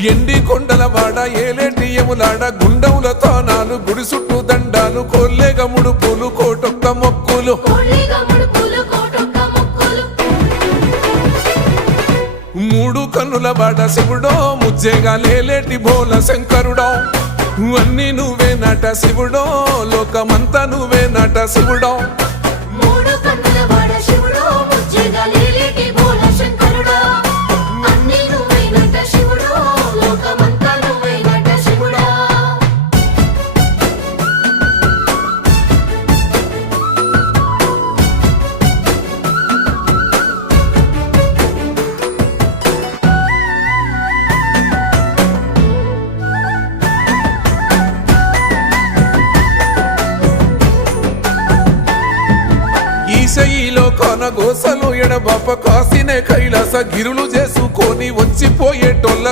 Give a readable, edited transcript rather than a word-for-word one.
ఎండి కొండల వాడ ఏలేటి యములాడ గుండముల తానాలు గుడి చుట్టూ దండాలు కొల్లేగ ముడుపులు కోటొక్క మొక్కులు మూడు కన్నుల వాడ శివుడో ముజ్జేగా లేలేటి బోల శంకరుడో అన్ని నువ్వే నట శివుడో లోకమంతా నువ్వే నట శివుడో ఈశయిలో కొనగోసలు ఎడబాప కాసినే కైలాస గిరులు చేసుకొని వచ్చిపోయేటోళ్ళ